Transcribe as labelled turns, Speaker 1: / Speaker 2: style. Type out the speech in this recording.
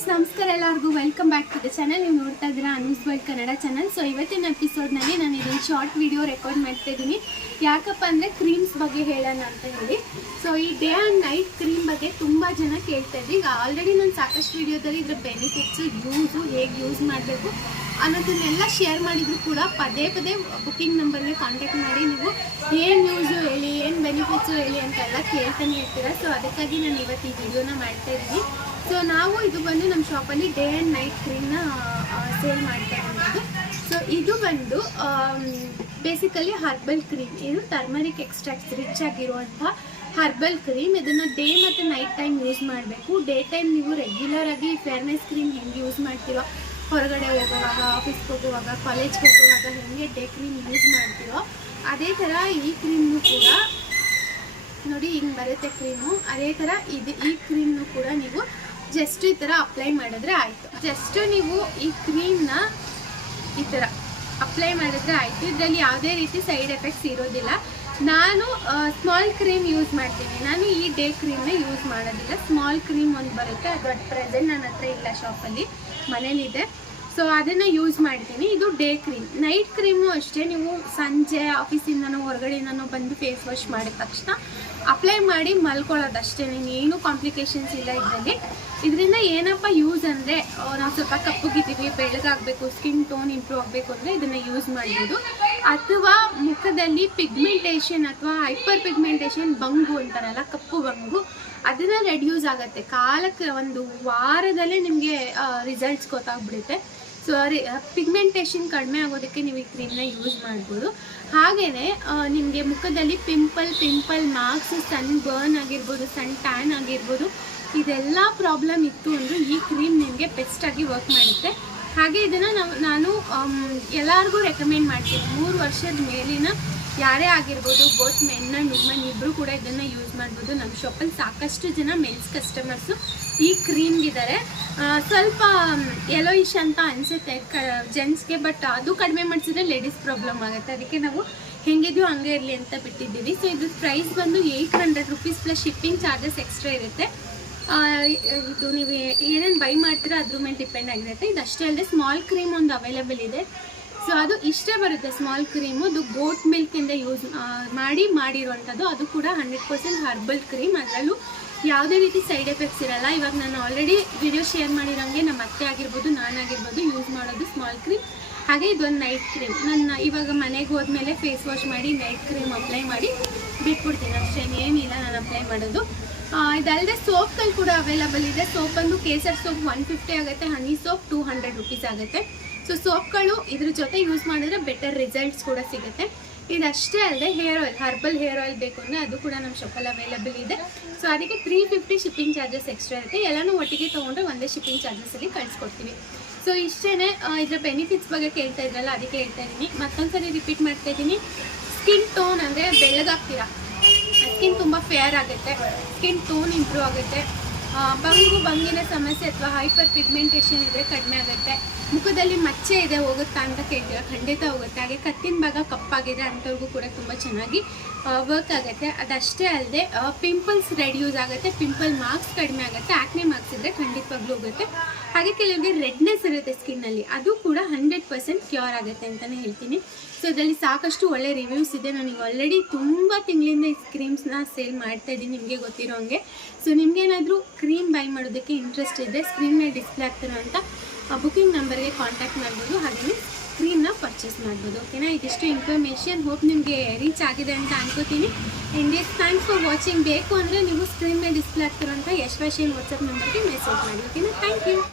Speaker 1: Friends, ನಮಸ್ಕಾರ ಎಲ್ಲರಿಗೂ. Welcome back to the channel ನೀವು ನೋಡ್ತಾ ಇದ್ದೀರಾ Anu's world Kannada channel so ಇವತ್ತಿನ ಎಪಿಸೋಡ್ನಲ್ಲಿ ನಾನು ಇದೊಂದು ಶಾರ್ಟ್ ವಿಡಿಯೋ ರೆಕಾರ್ಡ್ ಮಾಡ್ತಾ ಇದ್ದೀನಿ. ಯಾಕಪ್ಪ ಅಂದರೆ ಕ್ರೀಮ್ಸ್ ಬಗ್ಗೆ ಹೇಳೋಣ ಅಂತ ಹೇಳಿ. ಸೊ ಈ ಡೇ ಆ್ಯಂಡ್ ನೈಟ್ ಕ್ರೀಮ್ ಬಗ್ಗೆ ತುಂಬ ಜನ ಕೇಳ್ತಾ ಇದ್ದೀವಿ ಈಗ ಆಲ್ರೆಡಿ ನಾನು ಸಾಕಷ್ಟು ವಿಡಿಯೋದಲ್ಲಿ ಇದರ ಬೆನಿಫಿಟ್ಸು ಯೂಸು ಹೇಗೆ ಯೂಸ್ ಮಾಡಬೇಕು ಅನ್ನೋದನ್ನೆಲ್ಲ ಶೇರ್ ಮಾಡಿದ್ರು ಕೂಡ ಪದೇ ಪದೇ ಬುಕ್ಕಿಂಗ್ ನಂಬರ್ಗೆ ಕಾಂಟ್ಯಾಕ್ಟ್ ಮಾಡಿ ನೀವು ಏನು ಯೂಸು ಹೇಳಿ, ಏನು ಬೆನಿಫಿಟ್ಸು ಹೇಳಿ ಅಂತೆಲ್ಲ ಕೇಳ್ತಾನೆ ಇರ್ತೀರ. ಸೊ ಅದಕ್ಕಾಗಿ ನಾನು ಇವತ್ತು ಈ ವಿಡಿಯೋನ ಮಾಡ್ತಾ ಇದ್ದೀನಿ. ಸೊ ನಾವು ಇದು ಬಂದು ನಮ್ಮ ಶಾಪಲ್ಲಿ ಡೇ ಆ್ಯಂಡ್ ನೈಟ್ ಕ್ರೀಮ್ನ ಸೇಲ್ ಮಾಡ್ತಾ ಇರೋದು. ಸೊ ಇದು ಬಂದು ಬೇಸಿಕಲಿ ಹರ್ಬಲ್ ಕ್ರೀಮ್ ಇದು ಟರ್ಮರಿಕ್ ಎಕ್ಸ್ಟ್ರಾಕ್ಟ್ಸ್ ರಿಚ್ ಆಗಿರುವಂಥ ಹರ್ಬಲ್ ಕ್ರೀಮ್ ಇದನ್ನು ಡೇ ಮತ್ತು ನೈಟ್ ಟೈಮ್ ಯೂಸ್ ಮಾಡಬೇಕು. ಡೇ ಟೈಮ್ ನೀವು ರೆಗ್ಯುಲರ್ ಆಗಿ ಫೇರ್ನೆಸ್ ಕ್ರೀಮ್ ಹೆಂಗೆ ಯೂಸ್ ಮಾಡ್ತೀರೋ, ಹೊರಗಡೆ ಹೋಗುವಾಗ ಆಫೀಸ್ಗೆ ಹೋಗುವಾಗ ಕಾಲೇಜ್ಗೆ ಹೋಗುವಾಗ ಹೆಂಗೆ ಡೇ ಕ್ರೀಮ್ ಯೂಸ್ ಮಾಡ್ತೀರೋ, ಅದೇ ಥರ ಈ ಕ್ರೀಮ್ನು ಕೂಡ ನೋಡಿ ಹಿಂಗೆ ಬರುತ್ತೆ ಕ್ರೀಮು ಅದೇ ಥರ ಇದು ಈ ಕ್ರೀಮ್ನು ಕೂಡ ನೀವು ಜಸ್ಟ್ ಈ ಥರ ಅಪ್ಲೈ ಮಾಡಿದ್ರೆ ಆಯಿತು. ಜಸ್ಟ್ ನೀವು ಈ ಕ್ರೀಮ್ನ ಈ ಥರ ಅಪ್ಲೈ ಮಾಡಿದ್ರೆ ಆಯಿತು. ಇದರಲ್ಲಿ ಯಾವುದೇ ರೀತಿ ಸೈಡ್ ಎಫೆಕ್ಟ್ಸ್ ಇರೋದಿಲ್ಲ. ನಾನು ಸ್ಮಾಲ್ ಕ್ರೀಮ್ ಯೂಸ್ ಮಾಡ್ತೀನಿ. ನಾನು ಈ ಡೇ ಕ್ರೀಮ್ನ ಯೂಸ್ ಮಾಡೋದಿಲ್ಲ. ಸ್ಮಾಲ್ ಕ್ರೀಮ್ ಒಂದು ಬರುತ್ತೆ. ಅದು ಅಟ್ ಪ್ರೆಸೆಂಟ್ ನನ್ನ ಹತ್ರ ಇಲ್ಲ ಶಾಪಲ್ಲಿ ಮನೇಲಿದೆ. ಸೊ ಅದನ್ನು ಯೂಸ್ ಮಾಡ್ತೀನಿ. ಇದು ಡೇ ಕ್ರೀಮ್ ನೈಟ್ ಕ್ರೀಮು ಅಷ್ಟೇ. ನೀವು ಸಂಜೆ ಆಫೀಸಿಂದನೋ ಹೊರಗಡೆಯಿಂದನೋ ಬಂದು ಫೇಸ್ ವಾಶ್ ಮಾಡಿದ ತಕ್ಷಣ ಅಪ್ಲೈ ಮಾಡಿ ಮಲ್ಕೊಳ್ಳೋದಷ್ಟೇ ಏನು ಕಾಂಪ್ಲಿಕೇಶನ್ಸ್ ಇಲ್ಲ ಇದರಲ್ಲಿ. ಇದರಿಂದ ಏನಪ್ಪ ಯೂಸ್ ಅಂದರೆ ನಾವು ಸ್ವಲ್ಪ ಕಪ್ಪಗಿದ್ದೀವಿ ಬೆಳಗಾಗಬೇಕು ಸ್ಕಿನ್ ಟೋನ್ ಇಂಪ್ರೂವ್ ಆಗಬೇಕು ಅಂದರೆ ಇದನ್ನು ಯೂಸ್ ಮಾಡ್ಬೋದು. ಅಥವಾ ಮುಖದಲ್ಲಿ ಪಿಗ್ಮೆಂಟೇಷನ್ ಅಥವಾ ಹೈಪರ್ ಪಿಗ್ಮೆಂಟೇಷನ್ ಬಂಗು ಅಂತಾರಲ್ಲ, ಕಪ್ಪು ಬಂಗು, ಅದನ್ನು ರೆಡ್ಯೂಸ್ ಆಗುತ್ತೆ. ಕಾಲಕ್ಕೆ ಒಂದು ವಾರದಲ್ಲೇ ನಿಮಗೆ ರಿಸಲ್ಟ್ಸ್ ಗೊತ್ತಾಗ್ಬಿಡುತ್ತೆ. ಸೊ ಪಿಗ್ಮೆಂಟೇಷನ್ ಕಡಿಮೆ ಆಗೋದಕ್ಕೆ ನೀವು ಈ ಕ್ರೀಮ್ನ ಯೂಸ್ ಮಾಡ್ಬೋದು. ಹಾಗೆಯೇ ನಿಮಗೆ ಮುಖದಲ್ಲಿ pimple pimple marks sunburn ಆಗಿರ್ಬೋದು ಸನ್ ಟ್ಯಾನ್ ಆಗಿರ್ಬೋದು, ಇದೆಲ್ಲ ಪ್ರಾಬ್ಲಮ್ ಇತ್ತು ಅಂದರೆ ಈ ಕ್ರೀಮ್ ನಿಮಗೆ ಬೆಸ್ಟಾಗಿ ವರ್ಕ್ ಮಾಡುತ್ತೆ. ಹಾಗೆ ಇದನ್ನು ನಾವು ನಾನು ಎಲ್ಲರಿಗೂ ರೆಕಮೆಂಡ್ ಮಾಡ್ತೀನಿ. ಮೂರು ವರ್ಷದ ಮೇಲಿನ ಯಾರೇ ಆಗಿರ್ಬೋದು ಬೋತ್ ಮೆನ್ ಆ್ಯಂಡ್ ವುಮನ್ ಇಬ್ಬರು ಕೂಡ ಇದನ್ನು ಯೂಸ್ ಮಾಡ್ಬೋದು. ನಮ್ಮ ಶಾಪಲ್ಲಿ ಸಾಕಷ್ಟು ಜನ ಮೆನ್ಸ್ ಕಸ್ಟಮರ್ಸು ಈ ಕ್ರೀಮ್ಗಿದ್ದಾರೆ ಸ್ವಲ್ಪ ಯೆಲೋಯಿಶ್ ಅಂತ ಅನಿಸುತ್ತೆ ಕ ಜೆಂಟ್ಸ್ಗೆ ಬಟ್ ಅದು ಕಡಿಮೆ ಮಾಡಿಸಿದ್ರೆ ಲೇಡೀಸ್ ಪ್ರಾಬ್ಲಮ್ ಆಗುತ್ತೆ. ಅದಕ್ಕೆ ನಾವು ಹೆಂಗಿದೆಯೋ ಹಂಗೆ ಇರಲಿ ಅಂತ ಬಿಟ್ಟಿದ್ದೀವಿ. ಸೊ ಇದ್ರ ಪ್ರೈಸ್ ಬಂದು eight hundred rupees plus shipping charges extra ಇರುತ್ತೆ. ಇದು ನೀವು ಏನೇನು ಬೈ ಮಾಡ್ತೀರೋ ಅದ್ರ ಮೇಲೆ ಡಿಪೆಂಡ್ ಆಗಿರುತ್ತೆ. ಇದು ಅಷ್ಟೇ ಅಲ್ಲದೆ ಸ್ಮಾಲ್ ಕ್ರೀಮ್ ಒಂದು ಅವೈಲೇಬಲ್ ಇದೆ. ಸೊ ಅದು ಇಷ್ಟೇ ಬರುತ್ತೆ ಸ್ಮಾಲ್ ಕ್ರೀಮು ಅದು ಗೋಟ್ ಮಿಲ್ಕಿಂದ ಯೂಸ್ ಮಾಡಿ ಮಾಡಿರುವಂಥದ್ದು. ಅದು ಕೂಡ ಹಂಡ್ರೆಡ್ ಪರ್ಸೆಂಟ್ ಹರ್ಬಲ್ ಕ್ರೀಮ್ ಅದರಲ್ಲೂ ಯಾವುದೇ ರೀತಿ ಸೈಡ್ ಎಫೆಕ್ಟ್ಸ್ ಇರಲ್ಲ. ಇವಾಗ ನಾನು ಆಲ್ರೆಡಿ ವಿಡಿಯೋ ಶೇರ್ ಮಾಡಿರೋಂಗೆ ನಮ್ಮ ಅತ್ತೆ ಆಗಿರ್ಬೋದು ನಾನಾಗಿರ್ಬೋದು ಯೂಸ್ ಮಾಡೋದು ಸ್ಮಾಲ್ ಕ್ರೀಮ್ ಹಾಗೆ ಇದೊಂದು ನೈಟ್ ಕ್ರೀಮ್ ನನ್ನ ಇವಾಗ ಮನೆಗೆ ಹೋದ್ಮೇಲೆ ಫೇಸ್ ವಾಶ್ ಮಾಡಿ ನೈಟ್ ಕ್ರೀಮ್ ಅಪ್ಲೈ ಮಾಡಿ ಬಿಟ್ಬಿಡ್ತೀನಿ. ಅಷ್ಟೇ, ಏನಿಲ್ಲ, ನಾನು ಅಪ್ಲೈ ಮಾಡೋದು. ಇದಲ್ಲದೆ ಸೋಪ್ಗಳು ಕೂಡ ಅವೈಲಬಲ್ ಇದೆ. ಸೋಪ್ ಬಂದು ಕೇಸರ್ ಸೋಪ್ ಒನ್ ಫಿಫ್ಟಿ ಆಗುತ್ತೆ honey soap two hundred rupees ಆಗುತ್ತೆ. ಸೊ ಸೋಪ್ಗಳು ಇದ್ರ ಜೊತೆ ಯೂಸ್ ಮಾಡಿದ್ರೆ ಬೆಟರ್ ರಿಸಲ್ಟ್ಸ್ ಕೂಡ ಸಿಗುತ್ತೆ. ಇದಷ್ಟೇ ಅಲ್ಲದೆ hair oil herbal hair oil ಬೇಕು ಅಂದರೆ ಅದು ಕೂಡ ನಮ್ಮ ಶಾಪಲ್ಲಿ ಅವೈಲಬಲ್ ಇದೆ. ಸೊ ಅದಕ್ಕೆ three fifty shipping charges extra ಇರುತ್ತೆ. ಎಲ್ಲನೂ ಒಟ್ಟಿಗೆ ತೊಗೊಂಡ್ರೆ ಒಂದೇ ಶಿಪ್ಪಿಂಗ್ ಚಾರ್ಜಸಲ್ಲಿ ಕಳಿಸ್ಕೊಡ್ತೀವಿ ಸೊ ಇಷ್ಟೇ ಇದರ ಬೆನಿಫಿಟ್ಸ್ ಬಗ್ಗೆ ಕೇಳ್ತಾ ಇದ್ರಲ್ಲ ಅದಕ್ಕೆ ಹೇಳ್ತಾ ಇದ್ದೀನಿ. ಮತ್ತೊಂದ್ಸರಿ ರಿಪೀಟ್ ಮಾಡ್ತಾ ಇದ್ದೀನಿ. ಸ್ಕಿನ್ ಟೋನ್ ಅಂದರೆ ಬೆಳ್ಳಗಾಗ್ತೀರಾ? ಸ್ಕಿನ್ ತುಂಬ ಫೇರ್ ಆಗುತ್ತೆ. ಸ್ಕಿನ್ ಟೋನ್ ಇಂಪ್ರೂವ್ ಆಗುತ್ತೆ. ಬಂಗು, ಬಂಗಿನ ಸಮಸ್ಯೆ ಅಥವಾ ಹೈಪರ್ ಪಿಗ್ಮೆಂಟೇಷನ್ ಇದ್ದರೆ ಕಡಿಮೆ ಆಗುತ್ತೆ. ಮುಖದಲ್ಲಿ ಮಚ್ಚೆ ಇದೆ, ಹೋಗುತ್ತಾ ಅಂತ ಕೇಳ್ತೀರಾ? ಖಂಡಿತ ಹೋಗುತ್ತೆ. ಹಾಗೆ ಕತ್ತಿನ ಭಾಗ ಕಪ್ಪಾಗಿದೆ ಅಂಥವ್ರಿಗೂ ಕೂಡ ತುಂಬ ಚೆನ್ನಾಗಿ ವರ್ಕ್ ಆಗುತ್ತೆ. ಅದಷ್ಟೇ ಅಲ್ಲದೆ ಪಿಂಪಲ್ಸ್ ರೆಡ್ಯೂಸ್ ಆಗುತ್ತೆ. ಪಿಂಪಲ್ ಮಾರ್ಕ್ಸ್ ಕಡಿಮೆ ಆಗುತ್ತೆ. ಆಕ್ನೆ ಮಾರ್ಕ್ಸ್ ಇದ್ದರೆ ಖಂಡಿತವಾಗ್ಲೂ ಹೋಗುತ್ತೆ. ಹಾಗೆ ಕೆಲವರಿಗೆ ರೆಡ್ನೆಸ್ ಇರುತ್ತೆ ಸ್ಕಿನ್ನಲ್ಲಿ ಅದು ಕೂಡ ಹಂಡ್ರೆಡ್ ಪರ್ಸೆಂಟ್ ಕ್ಯೂರ್ ಆಗುತ್ತೆ ಅಂತಲೇ ಹೇಳ್ತೀನಿ. ಸೊ ಇದರಲ್ಲಿ ಸಾಕಷ್ಟು ಒಳ್ಳೆ ರಿವ್ಯೂಸ್ ಇದೆ. ನನಗೆ ಆಲ್ರೆಡಿ ತುಂಬ ತಿಂಗಳಿಂದ ಈ ಕ್ರೀಮ್ಸ್ನ ಸೇಲ್ ಮಾಡ್ತಾ ಇದ್ದೀನಿ ನಿಮಗೆ ಗೊತ್ತಿರೋ ಹಂಗೆ ಸೊ ನಿಮಗೇನಾದರೂ ಕ್ರೀಮ್ ಬೈ ಮಾಡೋದಕ್ಕೆ ಇಂಟ್ರೆಸ್ಟ್ ಇದೆ ಸ್ಕ್ರೀನ್ ಮೇಲೆ ಡಿಸ್ಪ್ಲೇ ಆ ಬುಕಿಂಗ್ ನಂಬರ್ಗೆ ಕಾಂಟ್ಯಾಕ್ಟ್ ಮಾಡ್ಬೋದು. ಹಾಗೆಯೇ ಕ್ರೀಮ್ನ ಪರ್ಚೇಸ್ ಮಾಡ್ಬೋದು. ಓಕೆನಾ ಇದಿಷ್ಟು ಇನ್ಫಾರ್ಮೇಷನ್ ಹೋಪ್ ನಿಮಗೆ ರೀಚ್ ಆಗಿದೆ ಅಂತ ಅನ್ಕೋತೀನಿ. And yes thanks for watching ಬೇಕು ಅಂದರೆ ನೀವು ಸ್ಕ್ರೀನ್ ಮೇಲೆ ಡಿಸ್ಪ್ಲೇ ಆಗ್ತಿರೋಂಥ ಯಶ್ವಾಶೇನ್ ವಾಟ್ಸಪ್ ನಂಬರ್ಗೆ ಮೆಸೇಜ್ ಮಾಡಿ. ಓಕೆನಾ ಥ್ಯಾಂಕ್ ಯು